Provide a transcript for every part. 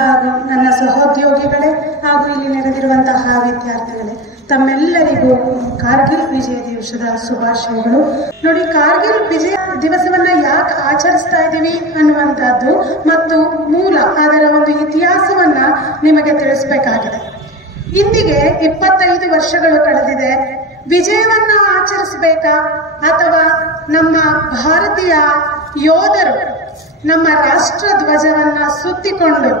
ಹಾಗೂ ನನ್ನ ಸಹೋದ್ಯೋಗಿಗಳೇ ಹಾಗೂ ಇಲ್ಲಿ ನೆರೆದಿರುವಂತಹ ವಿದ್ಯಾರ್ಥಿಗಳೇ, ತಮ್ಮೆಲ್ಲರಿಗೂ ಕಾರ್ಗಿಲ್ ವಿಜಯ ದಿವಸದ ಶುಭಾಶಯಗಳು. ನೋಡಿ, ಕಾರ್ಗಿಲ್ ವಿಜಯ ದಿವಸವನ್ನ ಯಾಕೆ ಆಚರಿಸ್ತಾ ಇದ್ದೀವಿ ಅನ್ನುವಂಥದ್ದು ಮತ್ತು ಮೂಲ ಅದರ ಒಂದು ಇತಿಹಾಸವನ್ನ ನಿಮಗೆ ತಿಳಿಸಬೇಕಾಗಿದೆ. ಇಂದಿಗೆ 25 ವರ್ಷಗಳು ಕಳೆದಿದೆ. ವಿಜಯವನ್ನ ಆಚರಿಸಬೇಕಾ ಅಥವಾ ನಮ್ಮ ಭಾರತೀಯ ಯೋಧರು ನಮ್ಮ ರಾಷ್ಟ್ರ ಧ್ವಜವನ್ನ ಸುತ್ತಿಕೊಂಡು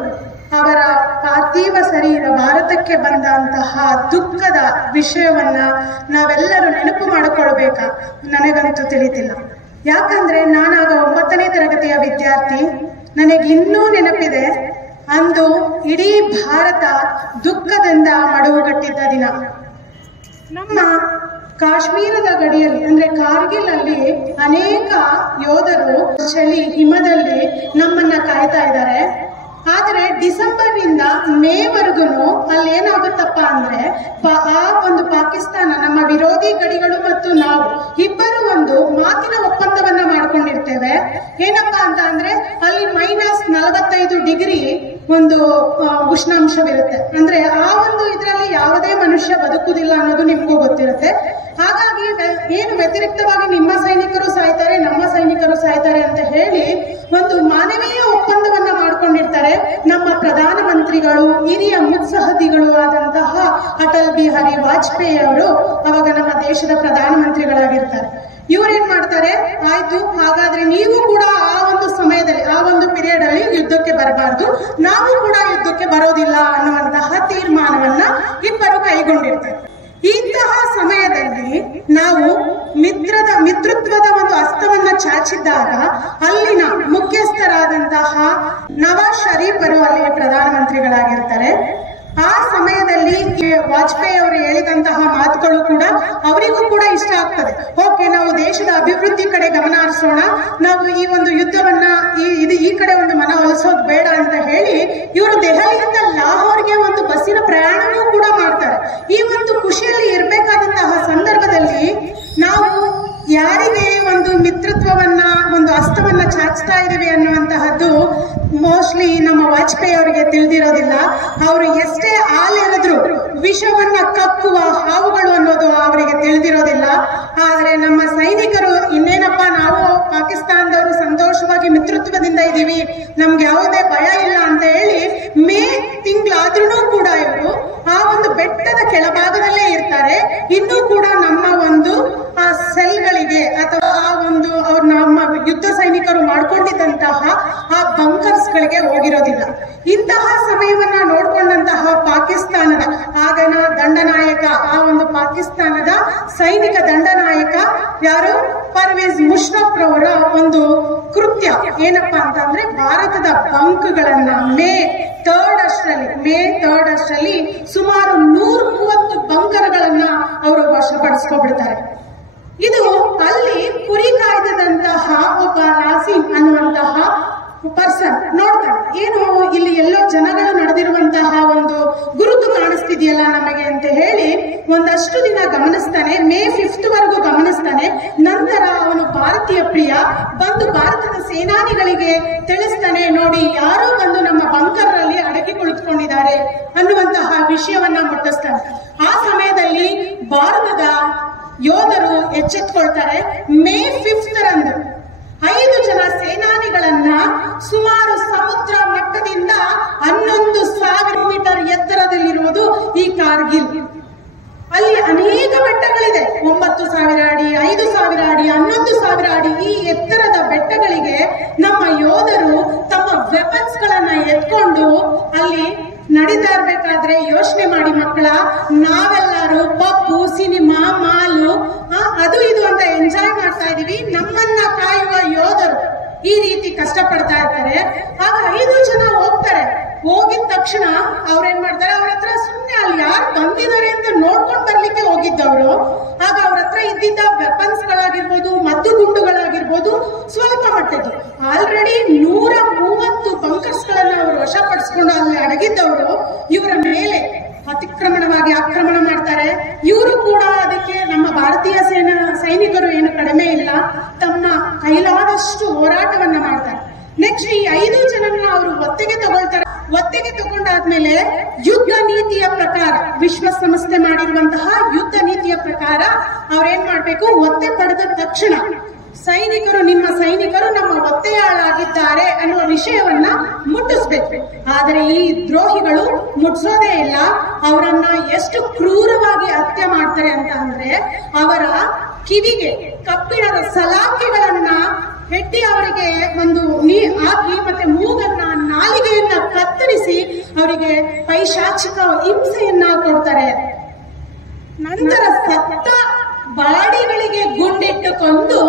ಅವರ ಪಾರ್ಥಿವ ಶರೀರ ಭಾರತಕ್ಕೆ ಬಂದಂತಹ ದುಃಖದ ವಿಷಯವನ್ನ ನಾವೆಲ್ಲರೂ ನೆನಪು ಮಾಡಿಕೊಳ್ಬೇಕಾ? ನನಗಂತೂ ತಿಳಿದಿಲ್ಲ. ಯಾಕಂದ್ರೆ ನಾನಾಗ 9ನೇ ತರಗತಿಯ ವಿದ್ಯಾರ್ಥಿ. ನನಗಿನ್ನೂ ನೆನಪಿದೆ, ಅಂದು ಇಡೀ ಭಾರತ ದುಃಖದಿಂದ ಮಡುವುಗಟ್ಟಿದ್ದ ದಿನ. ನಮ್ಮ ಕಾಶ್ಮೀರದ ಗಡಿಯಲ್ಲಿ ಅಂದ್ರೆ ಕಾರ್ಗಿಲ್ ಅಲ್ಲಿ ಅನೇಕ ಯೋಧರು ಚಳಿ ಹಿಮದಲ್ಲಿ ನಮ್ಮನ್ನ ಕಾಯ್ತಾ ಇದ್ದಾರೆ. ಆದ್ರೆ ಡಿಸೆಂಬರ್ ಇಂದ ಮೇವರೆಗೂ ಅಲ್ಲಿ ಏನಾಗುತ್ತಪ್ಪ ಅಂದ್ರೆ ಆ ಒಂದು ಪಾಕಿಸ್ತಾನ, ನಮ್ಮ ವಿರೋಧಿ ಗಡಿಗಳು ಮತ್ತು ನಾವು ಇಬ್ಬರು ಒಂದು ಮಾತಿನ ಒಪ್ಪಂದವನ್ನ ಮಾಡ್ಕೊಂಡಿರ್ತೇವೆ. ಏನಪ್ಪಾ ಅಂತ ಅಂದ್ರೆ ಅಲ್ಲಿ -45 ಡಿಗ್ರಿ ಒಂದು ಉಷ್ಣಾಂಶವಿರುತ್ತೆ. ಅಂದ್ರೆ ಆ ಒಂದು ಇದರಲ್ಲಿ ಯಾವುದೇ ಮನುಷ್ಯ ಬದುಕುವುದಿಲ್ಲ ಅನ್ನೋದು ನಿಮ್ಗೂ ಗೊತ್ತಿರುತ್ತೆ. ಹಾಗಾಗಿ ಏನು ವ್ಯತಿರಿಕ್ತವಾಗಿ ನಿಮ್ಮ ಸೈನಿಕರು ಸಾಯ್ತಾರೆ, ನಮ್ಮ ಸೈನಿಕರು ಸಾಯ್ತಾರೆ ಅಂತ ಹೇಳಿ ಒಂದು ಮಾನವೀಯ ಒಪ್ಪಂದವನ್ನ ಮಾಡ್ಕೊಂಡಿರ್ತಾರೆ. ನಮ್ಮ ಪ್ರಧಾನಮಂತ್ರಿಗಳು, ಹಿರಿಯ ಮುತ್ಸಹದಿಗಳು ಆದಂತಹ ಅಟಲ್ ಬಿಹಾರಿ ವಾಜಪೇಯಿ ಅವರು ಅವಾಗ ನಮ್ಮ ದೇಶದ ಪ್ರಧಾನಮಂತ್ರಿಗಳಾಗಿರ್ತಾರೆ. ಇವರೇನ್ ಮಾಡ್ತಾರೆ, ಆಯ್ತು ಹಾಗಾದ್ರೆ ನೀವು ಕೂಡ ಆ ಒಂದು ಸಮಯದಲ್ಲಿ, ಆ ಒಂದು ಪೀರಿಯಡ್ ಅಲ್ಲಿ ಯುದ್ಧಕ್ಕೆ ಬರಬಾರ್ದು, ನಾವು ಕೂಡ ಯುದ್ಧಕ್ಕೆ ಬರೋದಿಲ್ಲ ಅನ್ನುವಂತಹ ತೀರ್ಮಾನವನ್ನ ಇಬ್ಬರು ಕೈಗೊಂಡಿರ್ತಾರೆ. ಇಂತಹ ಸಮಯದಲ್ಲಿ ನಾವು ಮಿತ್ರತ್ವದ ಒಂದು ಹಸ್ತವನ್ನ ಚಾಚಿದ್ದಾಗ ಅಲ್ಲಿನ ಮುಖ್ಯಸ್ಥರಾದಂತಹ ನವಾಜ್ ಶರೀಫರು ಅಲ್ಲಿ ಪ್ರಧಾನಮಂತ್ರಿಗಳಾಗಿರ್ತಾರೆ. ಆ ಸಮಯದಲ್ಲಿ ವಾಜಪೇಯಿ ಅವರು ಹೇಳಿದಂತಹ ಮಾತುಗಳು ಕೂಡ ಅವರಿಗೂ ಕೂಡ ಇಷ್ಟ ಆಗ್ತದೆ. ಓಕೆ, ನಾವು ದೇಶದ ಅಭಿವೃದ್ಧಿ ಕಡೆ ಗಮನ ಹರಿಸೋಣ, ನಾವು ಈ ಒಂದು ಯುದ್ಧವನ್ನ ಈ ಕಡೆ ಒಂದು ಮನ ಒಲಿಸೋದು ಬೇಡ ಅಂತ ಹೇಳಿ ಇವರು ದೆಹಲಿಯಿಂದ ಲಾಹೋರ್ಗೆ ಒಂದು ಬಸ್ಸಿನ ಪ್ರಯಾಣವೂ ಕೂಡ ಮಾಡ್ತಾರೆ. ಈ ಒಂದು ಖುಷಿಯಲ್ಲಿ ಇರಬೇಕಾದಂತಹ ಸಂದರ್ಭದಲ್ಲಿ ನಾವು ಯಾರಿಗೆ ಒಂದು ಮಿತ್ರತ್ವವನ್ನ, ಒಂದು ಹಸ್ತವನ್ನ ಚಾಚ್ತಾ ಇದ್ದೀವಿ ಅನ್ನುವಂತಹದ್ದು ಮೋಸ್ಟ್ಲಿ ನಮ್ಮ ವಾಜಪೇಯಿ ಅವರಿಗೆ ತಿಳಿದಿರೋದಿಲ್ಲ. ಅವರು ಎಷ್ಟೇ ಹಾಲೆರೆದ್ರು ವಿಷವನ್ನ ಕಕ್ಕುವ ಹಾವುಗಳು ಅನ್ನೋದು ಅವರಿಗೆ ತಿಳಿದಿರೋದಿಲ್ಲ. ಆದ್ರೆ ನಮ್ಮ ಸೈನಿಕರು ಇನ್ನೇನಪ್ಪ, ನಾವು ಪಾಕಿಸ್ತಾನದವರು ಸಂತೋಷವಾಗಿ ಮಿತ್ರತ್ವದಿಂದ ಇದ್ದೀವಿ, ನಮ್ಗೆ ಯಾವುದೇ ಭಯ ಇಲ್ಲ ಅಂತ ಹೇಳಿ ಮೇ ತಿಂಗಳಾದ್ರೂ ಕೂಡ ಇವರು ಆ ಒಂದು ಬೆಟ್ಟದ ಕೆಳಭಾಗದಲ್ಲೇ ಇರ್ತಾರೆ. ಇನ್ನೂ ಕೂಡ ನಮ್ಮ ಒಂದು ಆ ಸೆಲ್ಗಳಿಗೆ ಅಥವಾ ಆ ಒಂದು ಅವ್ರು ನಮ್ಮ ಯುದ್ಧ ಸೈನಿಕರು ಮಾಡ್ಕೊಂಡಿದ್ದಂತಹ ಆ ಬಂಕರ್ಸ್ ಗಳಿಗೆ ಹೋಗಿರೋದಿಲ್ಲ. ಇಂತಹ ಸಮಯವನ್ನ ನೋಡ್ಕೊಂಡಂತಹ ಪಾಕಿಸ್ತಾನದ ಆಗನ ದಂಡನಾಯಕ, ಆ ಒಂದು ಪಾಕಿಸ್ತಾನದ ಸೈನಿಕ ದಂಡನಾಯಕ ಯಾರು, ಪರ್ವೇಜ್ ಮುಷರಫ್ ರವರ ಒಂದು ಕೃತ್ಯ ಏನಪ್ಪಾ ಅಂತಂದ್ರೆ ಭಾರತದ ಬಂಕ್ಗಳನ್ನ ಮೇ 3 ಅಷ್ಟರಲ್ಲಿ ಸುಮಾರು 130 ಬಂಕರ್ಗಳನ್ನ ಅವರು ವಶಪಡಿಸ್ಕೊಬಿಡ್ತಾರೆ. ಇದು ಅಲ್ಲಿ ಕುರಿ ಕಾಯ್ದಂತಹ ಒಬ್ಬ ರಾಸಿಂ ಅನ್ನುವಂತಹ ಪರ್ಸನ್ ನೋಡ್ತಾನೆ, ಏನು ಇಲ್ಲಿ ಎಲ್ಲೋ ಜನಗಳು ನಡೆದಿರುವಂತಹ ಒಂದು ಗುರುತು ಕಾಣಿಸ್ತಿದೆಯಲ್ಲ ನಮಗೆ ಅಂತ ಹೇಳಿ ಒಂದಷ್ಟು ದಿನ ಗಮನಿಸ್ತಾನೆ. ಮೇ 5 ವರೆಗೂ ಗಮನಿಸ್ತಾನೆ. ನಂತರ ಅವನು ಭಾರತೀಯ ಪ್ರಿಯ ಬಂದು ಭಾರತದ ಸೇನಾನಿಗಳಿಗೆ ತಿಳಿಸ್ತಾನೆ, ನೋಡಿ ಯಾರೋ ಬಂದು ನಮ್ಮ ಬಂಕರ್ ಅಲ್ಲಿ ಅಡಗಿ ಕುಳಿತುಕೊಂಡಿದ್ದಾರೆ ಅನ್ನುವಂತಹ ವಿಷಯವನ್ನ ಮುಟ್ಟಿಸ್ತಾನೆ. ಆ ಸಮಯದಲ್ಲಿ ಭಾರತದ ಯೋಧರು ಎಚ್ಚೆತ್ಕೊಳ್ತಾರೆ. ಮೇ 5 ರಂದು 5 ಜನ ಸೇನಾನಿಗಳನ್ನ ಸುಮಾರು ಸಮುದ್ರ ಮಟ್ಟದಿಂದ 11,000 ಮೀಟರ್ ಎತ್ತರದಲ್ಲಿರುವುದು ಈ ಕಾರ್ಗಿಲ್. ಅಲ್ಲಿ ಅನೇಕ ಬೆಟ್ಟಗಳಿದೆ, 9,000 ಅಡಿ, 5,000 ಅಡಿ, 11,000 ಅಡಿ. ಈ ಎತ್ತರದ ಬೆಟ್ಟಗಳಿಗೆ ನಮ್ಮ ಯೋಧರು ತಮ್ಮ ವೆಪನ್ಸ್ ಗಳನ್ನ ಎತ್ಕೊಂಡು ಅಲ್ಲಿ ನಡೀತಾ ಇರ್ಬೇಕಾದ್ರೆ ಯೋಚನೆ ಮಾಡಿ ಮಕ್ಕಳ, ನಾವೆಲ್ಲರೂ ಪಪ್ಪು, ಸಿನಿಮಾ, ಮಾಲು, ಅದು ಇದು ಅಂತ ಎಂಜಾಯ್ ಮಾಡ್ತಾ ಇದೀವಿ. ನಮ್ಮನ್ನ ಕಾಯುವ ಯೋಧರು ಈ ರೀತಿ ಕಷ್ಟಪಡ್ತಾ ಇರ್ತಾರೆ. ಆಗ 5 ಜನ ಹೋಗ್ತಾರೆ. ಹೋಗಿದ ತಕ್ಷಣ ಅವ್ರೇನ್ ಮಾಡ್ತಾರೆ, ಅವ್ರ ಹತ್ರ ಸುಮ್ಮನೆ ಅಲ್ಲಿ ಯಾರು ಬಂದಿದ್ದಾರೆ ಅಂತ ನೋಡ್ಕೊಂಡ್ ಬರ್ಲಿಕ್ಕೆ ಹೋಗಿದ್ದವರು. ಆಗ ಅವ್ರ ಹತ್ರ ಇದ್ದಿದ್ದ ವೆಪನ್ಸ್ ಗಳಾಗಿರ್ಬೋದು, ಮದ್ದು ಗುಂಡುಗಳಾಗಿರ್ಬೋದು ಸ್ವಲ್ಪ ಮಟ್ಟದ್ದು. ಆಲ್ರೆಡಿ 130 ಬಂಕರ್ಸ್ ಗಳನ್ನ ಅವರು ವಶಪಡಿಸ್ಕೊಂಡು ಅಲ್ಲಿ ಅಡಗಿದ್ದವರು ಇವರ ಮೇಲೆ ಅತಿಕ್ರಮಣವಾಗಿ ಆಕ್ರಮಣ ಮಾಡ್ತಾರೆ. ಇವರು ಕೂಡ ಅದಕ್ಕೆ ನಮ್ಮ ಭಾರತೀಯ ಸೈನಿಕರು ಏನು ಕಡಿಮೆ ಇಲ್ಲ, ತಮ್ಮ ಕೈಲಾದಷ್ಟು ಹೋರಾಟವನ್ನ ಮಾಡ್ತಾರೆ. ನೆಕ್ಸ್ಟ್ ಈ 5 ಜನರನ್ನ ಅವರು ಒತ್ತೆಗೆ ತಗೊಳ್ತಾರೆ. ಒತ್ತೆಗೆ ತಗೊಂಡಾದ್ಮೇಲೆ ಯುದ್ಧ ನೀತಿಯ ಪ್ರಕಾರ, ವಿಶ್ವಸಂಸ್ಥೆ ಮಾಡಿರುವಂತಹ ಯುದ್ಧ ನೀತಿಯ ಪ್ರಕಾರ ಅವ್ರೇನ್ ಮಾಡ್ಬೇಕು, ಒತ್ತೆ ಪಡೆದ ತಕ್ಷಣ ನಿಮ್ಮ ಸೈನಿಕರು ನಮ್ಮ ಒತ್ತೆಯಾಳಾಗಿದ್ದಾರೆ ಅನ್ನುವ ವಿಷಯವನ್ನ ಮುಟ್ಟಿಸ್ಬೇಕು. ಆದರೆ ಈ ದ್ರೋಹಿಗಳು ಮುಟ್ಸೋದೇ ಇಲ್ಲ. ಅವರನ್ನ ಎಷ್ಟು ಕ್ರೂರವಾಗಿ ಹತ್ಯೆ ಮಾಡ್ತಾರೆ ಅಂತ ಅಂದ್ರೆ, ಅವರ ಕಿವಿಗೆ ಕಬ್ಬಿಣದ ಸಲಾಕೆಗಳನ್ನ ಹೆಟ್ಟಿ ಅವರಿಗೆ ಒಂದು ಹಾಕಿ, ಮತ್ತೆ ಮೂಗನ್ನ, ನಾಲಿಗೆಯನ್ನ ಕತ್ತರಿಸಿ ಅವರಿಗೆ ಪೈಶಾಚಿಕ ಹಿಂಸೆಯನ್ನ ಕೊಡ್ತಾರೆ. ನಂತರ ಸತ್ತ ಬಾಡಿಗಳಿಗೆ ಗುಂಡಿಟ್ಟುಕೊಂಡು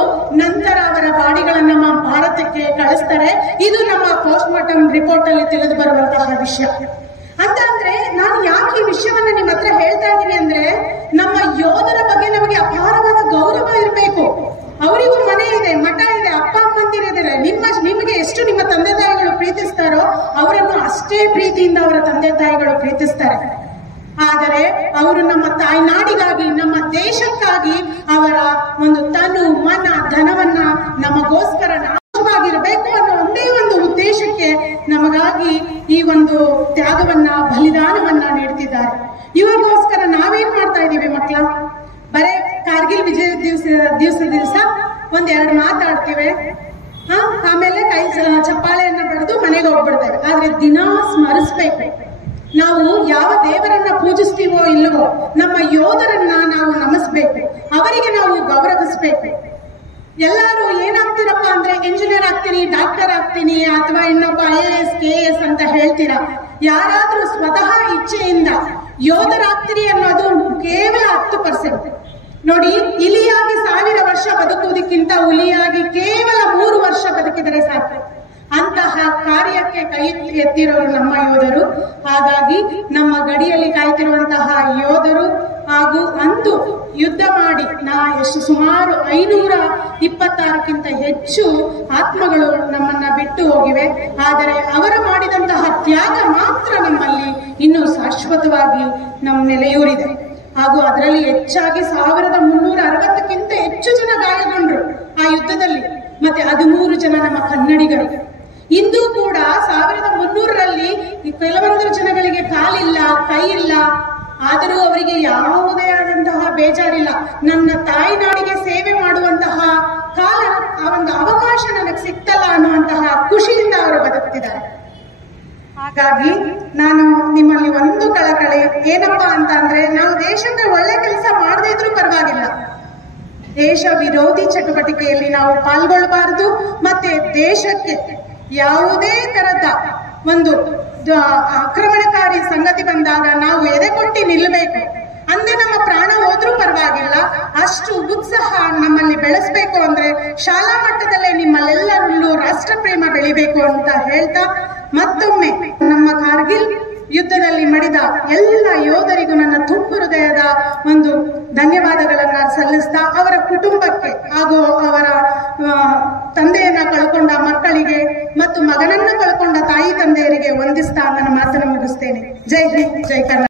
ನಂತರ ಅವರ ಬಾಡಿಗಳನ್ನ ನಮ್ಮ ಭಾರತಕ್ಕೆ ಕಳಿಸ್ತಾರೆ. ಇದು ನಮ್ಮ ಪೋಸ್ಟ್ ಮಾರ್ಟಮ್ ರಿಪೋರ್ಟ್ ಅಲ್ಲಿ ತಿಳಿದು ಬರುವಂತಹ ವಿಷಯ. ಅಂತ ಅಂದ್ರೆ ನಾನು ಯಾಕೆ ಈ ವಿಷಯವನ್ನ ನಿಮ್ಮ ಹತ್ರ ಹೇಳ್ತಾ ಇದ್ದೀನಿ ಅಂದ್ರೆ, ನಮ್ಮ ಯೋಧರ ಬಗ್ಗೆ ನಮಗೆ ಅಪಾರವಾದ ಗೌರವ ಇರಬೇಕು. ಅವರಿಗೂ ಮನೆ ಇದೆ, ಮಠ ಇದೆ, ಅಪ್ಪ ಅಮ್ಮಂದಿರಿದ್ದಾರೆ. ನಿಮಗೆ ಎಷ್ಟು ನಿಮ್ಮ ತಂದೆ ತಾಯಿಗಳು ಪ್ರೀತಿಸ್ತಾರೋ ಅವರನ್ನು ಅಷ್ಟೇ ಪ್ರೀತಿಯಿಂದ ಅವರ ತಂದೆ ತಾಯಿಗಳು ಪ್ರೀತಿಸ್ತಾರೆ. ಆದರೆ ಅವರು ನಮ್ಮ ತಾಯ್ನಾಡಿಗಾಗಿ, ನಮ್ಮ ದೇಶಕ್ಕಾಗಿ ಅವರ ಒಂದು ತನು ಮನ ಧನವನ್ನ ನಮಗೋಸ್ಕರ ನಾಶವಾಗಿರಬೇಕು ಅನ್ನೋ ಒಂದೇ ಒಂದು ಉದ್ದೇಶಕ್ಕೆ ನಮಗಾಗಿ ಈ ಒಂದು ತ್ಯಾಗವನ್ನ, ಬಲಿದಾನವನ್ನ ನೀಡ್ತಿದ್ದಾರೆ. ಇವ್ರಿಗೋಸ್ಕರ ನಾವೇನ್ ಮಾಡ್ತಾ ಇದ್ದೀವಿ ಮಕ್ಕಳ? ಬರೇ ಕಾರ್ಗಿಲ್ ವಿಜಯ ದಿವಸ ಒಂದೆರಡು ಮಾತಾಡ್ತೇವೆ, ಆಮೇಲೆ ಕೈ ಚಪ್ಪಾಳೆಯನ್ನ ಬಡಿದು ಮನೆಗೆ ಹೋಗ್ಬಿಡ್ತೇವೆ. ಆದ್ರೆ ದಿನಾ ಸ್ಮರಿಸ್ಬೇಕು, ನಾವು ಯಾವ ದೇವರನ್ನ ಪೂಜಿಸ್ತೀವೋ ಇಲ್ಲವೋ ನಮ್ಮ ಯೋಧರನ್ನ ನಾವು ನಮಿಸ್ಬೇಕು, ಅವರಿಗೆ ನಾವು ಗೌರವಿಸ್ಬೇಕು. ಎಲ್ಲರೂ ಏನಾಗ್ತೀರಪ್ಪ ಅಂದ್ರೆ, ಇಂಜಿನಿಯರ್ ಆಗ್ತೀನಿ, ಡಾಕ್ಟರ್ ಆಗ್ತೀನಿ, ಅಥವಾ ಇನ್ನೊಬ್ಬ IAS KS ಅಂತ ಹೇಳ್ತೀರಾ. ಯಾರಾದ್ರೂ ಸ್ವತಃ ಇಚ್ಛೆಯಿಂದ ಯೋಧರಾಗ್ತೀರಿ ಅನ್ನೋದು ಕೇವಲ 10%. ನೋಡಿ, ಇಲಿಯಾಗಿ 1000 ವರ್ಷ ಬದುಕುವುದಕ್ಕಿಂತ ಹುಲಿಯಾಗಿ ಕೇವಲ 3 ವರ್ಷ ಬದುಕಿದರೆ ಸಾಕು. ಅಂತಹ ಕಾರ್ಯಕ್ಕೆ ಕೈ ಎತ್ತಿರೋರು ನಮ್ಮ ಯೋಧರು. ಹಾಗಾಗಿ ನಮ್ಮ ಗಡಿಯಲ್ಲಿ ಕಾಯ್ತಿರುವಂತಹ ಯೋಧರು ಹಾಗೂ ಅಂದು ಯುದ್ಧ ಮಾಡಿ ಸುಮಾರು 526ಕ್ಕಿಂತ ಹೆಚ್ಚು ಆತ್ಮಗಳು ನಮ್ಮನ್ನ ಬಿಟ್ಟು ಹೋಗಿವೆ. ಆದರೆ ಅವರು ಮಾಡಿದಂತಹ ತ್ಯಾಗ ಮಾತ್ರ ನಮ್ಮಲ್ಲಿ ಇನ್ನೂ ಶಾಶ್ವತವಾಗಿ ನಮ್ಮ ನೆಲೆಯೂರಿದೆ. ಹಾಗೂ ಅದರಲ್ಲಿ ಹೆಚ್ಚಾಗಿ 1360ಕ್ಕಿಂತ ಹೆಚ್ಚು ಜನ ಗಾಯಗೊಂಡ್ರು ಆ ಯುದ್ಧದಲ್ಲಿ. ಮತ್ತೆ 13 ಜನ ನಮ್ಮ ಕನ್ನಡಿಗರು. ಇಂದು ಕೂಡ 1300ರಲ್ಲಿ ಕೆಲವೊಂದು ಜನಗಳಿಗೆ ಕಾಲಿಲ್ಲ, ಕೈ ಇಲ್ಲ, ಆದರೂ ಅವರಿಗೆ ಯಾವುದೇ ಆದಂತಹ ಬೇಜಾರಿಲ್ಲ. ನನ್ನ ತಾಯ್ನಾಡಿಗೆ ಸೇವೆ ಮಾಡುವಂತಹ ಕಾಲ, ಆ ಒಂದು ಅವಕಾಶ ನನಗೆ ಸಿಕ್ತಲ್ಲ ಅನ್ನುವಂತಹ ಖುಷಿಯಿಂದ ಅವರು ಬದುಕ್ತಿದ್ದಾರೆ. ಹಾಗಾಗಿ ನಾನು ನಿಮ್ಮಲ್ಲಿ ಒಂದು ಕಳಕಳಿ ಏನಪ್ಪಾ ಅಂತ ಅಂದ್ರೆ, ನಾವು ದೇಶಕ್ಕೆ ಒಳ್ಳೆ ಕೆಲಸ ಮಾಡದೇ ಇದ್ರೂ ಪರವಾಗಿಲ್ಲ, ದೇಶ ವಿರೋಧಿ ಚಟುವಟಿಕೆಯಲ್ಲಿ ನಾವು ಪಾಲ್ಗೊಳ್ಳಬಾರದು. ಮತ್ತೆ ದೇಶಕ್ಕೆ ಯಾವುದೇ ತರದ ಒಂದು ಆಕ್ರಮಣಕಾರಿ ಸಂಗತಿ ಬಂದಾಗ ನಾವು ಎದೆಕೊಟ್ಟಿ ನಿಲ್ಲಬೇಕು. ಅಂದೇ ನಮ್ಮ ಪ್ರಾಣ ಹೋದ್ರೂ ಪರವಾಗಿಲ್ಲ, ಅಷ್ಟು ಉತ್ಸಾಹ ನಮ್ಮಲ್ಲಿ ಬೆಳೆಸಬೇಕು. ಅಂದ್ರೆ ಶಾಲಾ ಮಟ್ಟದಲ್ಲೇ ನಿಮ್ಮಲ್ಲೆಲ್ಲರಲ್ಲೂ ರಾಷ್ಟ್ರ ಪ್ರೇಮ ಬೆಳಿಬೇಕು ಅಂತ ಹೇಳ್ತಾ, ಮತ್ತೊಮ್ಮೆ ನಮ್ಮ ಕಾರ್ಗಿಲ್ ಯುದ್ಧದಲ್ಲಿ ಮಡಿದ ಎಲ್ಲ ಯೋಧರಿಗೂ ನನ್ನ ತುಂಬು ಹೃದಯದ ಒಂದು ಧನ್ಯವಾದಗಳನ್ನ ಸಲ್ಲಿಸ್ತಾ, ಅವರ ಕುಟುಂಬಕ್ಕೆ ಹಾಗೂ ಅವರ ತಂದೆಯನ್ನ ಕಳ್ಕೊಂಡ ಮಕ್ಕಳಿಗೆ ಮತ್ತು ಮಗನನ್ನ ಕಳ್ಕೊಂಡ ತಾಯಿ ತಂದೆಯರಿಗೆ ವಂದಿಸ್ತಾ ನನ್ನ ಮಾತನ್ನು ಮುಗಿಸ್ತೇನೆ. ಜೈ ಹಿಂದ್, ಜೈ ಕರ್ನಾಟಕ.